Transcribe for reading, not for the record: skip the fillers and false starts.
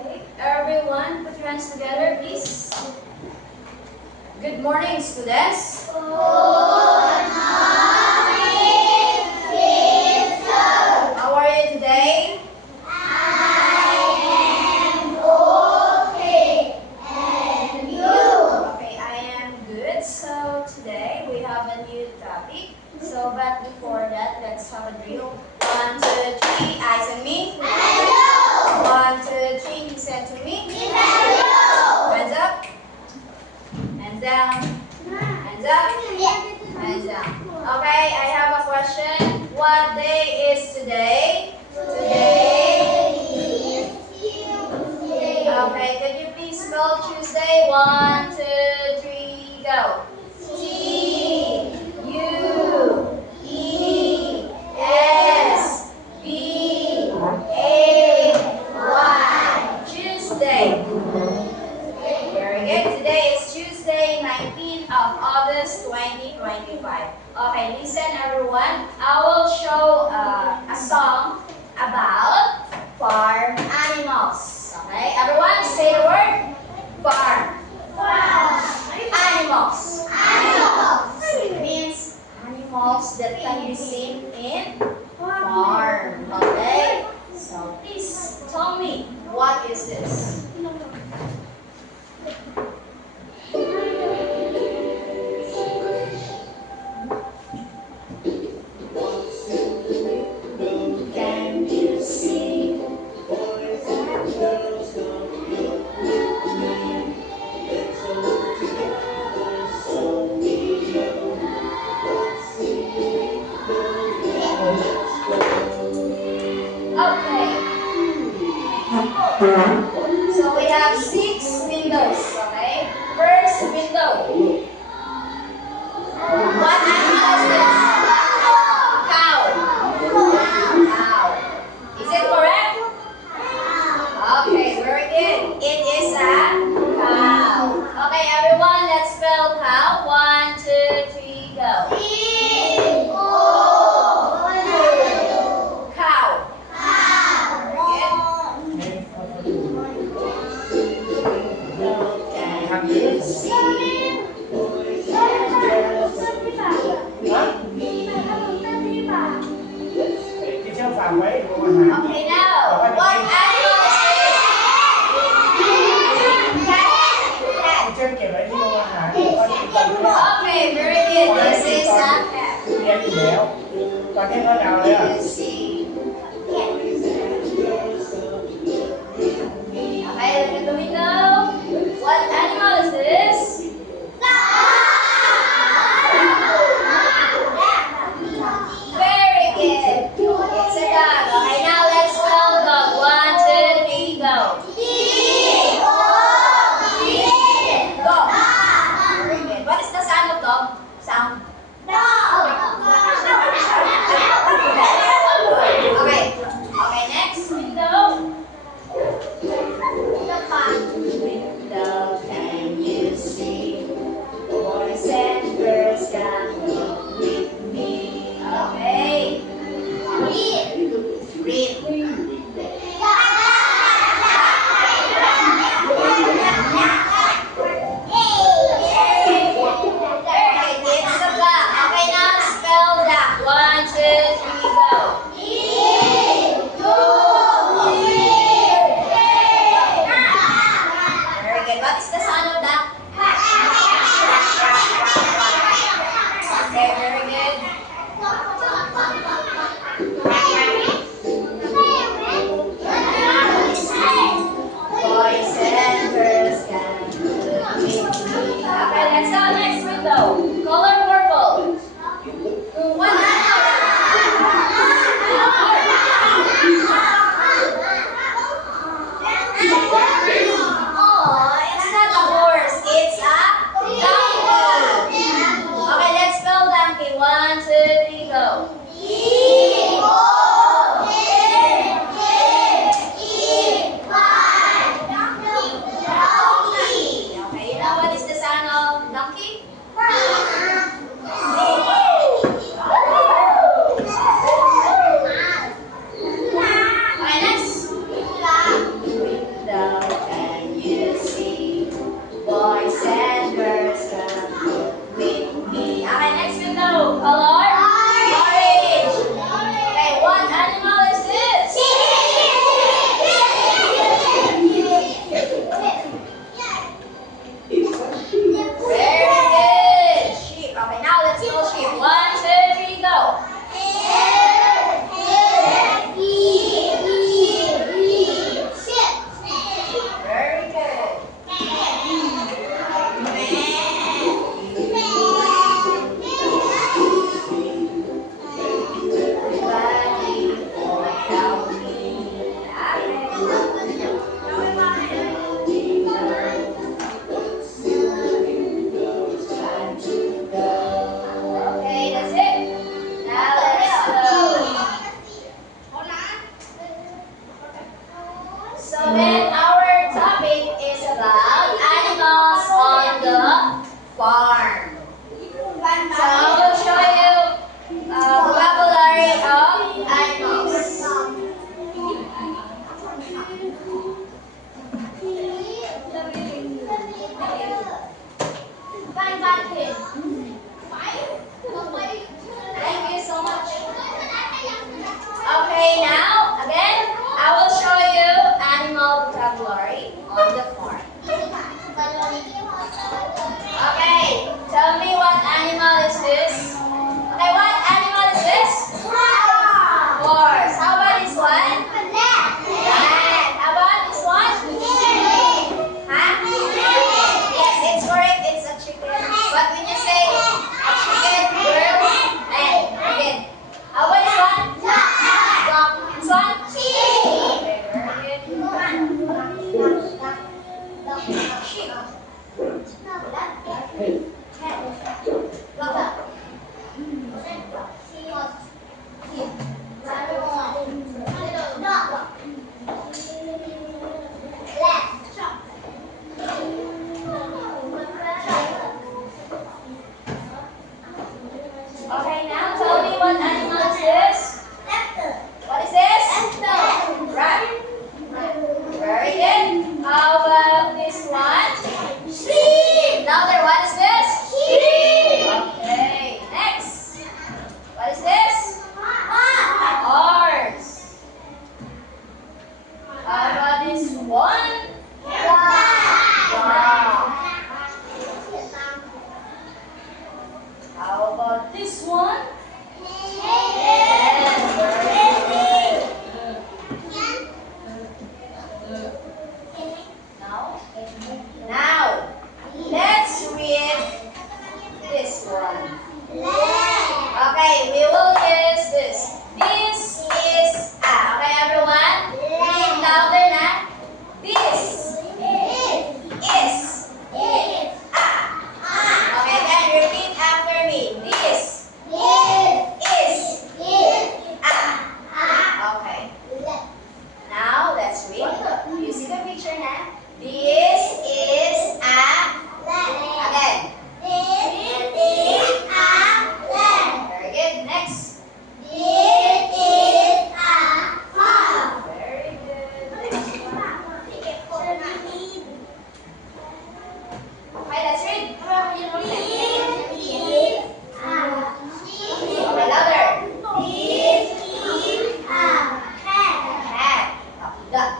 Okay, everyone, put your hands together, please. Good morning, students. Good morning, teacher. How are you today? I am okay. And you? Okay, I am good. So today we have a new topic. But before that, let's have a drill. 1, 2, 3, eyes on me. And you? 1, 2, 3, listen to me. And you? Hands up. Hands down. Hands up. Hands down. Okay, I have a question. What day is today? Today is Tuesday. Okay, could you please spell Tuesday? 1, 2, 3, go. Tuesday. Tuesday. Very good. Today is Tuesday, 19th of August, 2025. Okay, listen everyone. I will show a song about farm animals. Okay, everyone say the word farm. Animals. So it means animals that can be seen in farm. Okay, so please tell me, what is this? Can you see? Boys and girls, don't look with me. Let's all together, so we know what's in the let's go. Okay. So we have 6 windows, okay? First window. What animal is this? Cow. Cow. Is it correct? Okay, very good. It is a cow. Okay, everyone, let's spell cow. 1, 2, 3, go. Cow. Very good. Can you see? Boys and girls. Chị chưa phạm mấy của mình hả? Okay, now, what animal is this? Cat. Chị chưa kể mấy của mình hả? Okay, very good. This is a cat. Chị em chị đéo. Còn thêm con nào đấy à? You see. Okay, look at the window. What animal is this? Very good. It's a dog. Okay, now let's spell dog. 1, 2, 3, go. Dog. Very good. What is the sound of dog? Sound. So then our topic is about animals on the farm. So I will show you vocabulary of animals. Thank you so much. Okay, now again, I will show you animal vocabulary on the farm. Okay, tell me what animal is this? Okay, what animal is this? Horse. How about this one? Rat. How about this one? Huh? Yes, it's correct. It's a chicken. But when you say a chicken, girl, again. How about this one? Duck. This one? Okay, very good. Sheep. Okay, now tell me what animal is this? What is this? Rat. Very good. How about this one? Louder, what is this? Okay, next. What is this? Horse. How about this one? Wow. How about this one? Yes, very good. Now, let's read this one. Okay, we will use this. This is a. Okay, everyone? Read louder na. This is a. Okay, then repeat after me. This is a. Okay. Now, let's read. You see the picture na? This is a. Again. Very good. Next. Very good. Next one. Okay, let's read. Okay, louder. Cat. Okay, duck.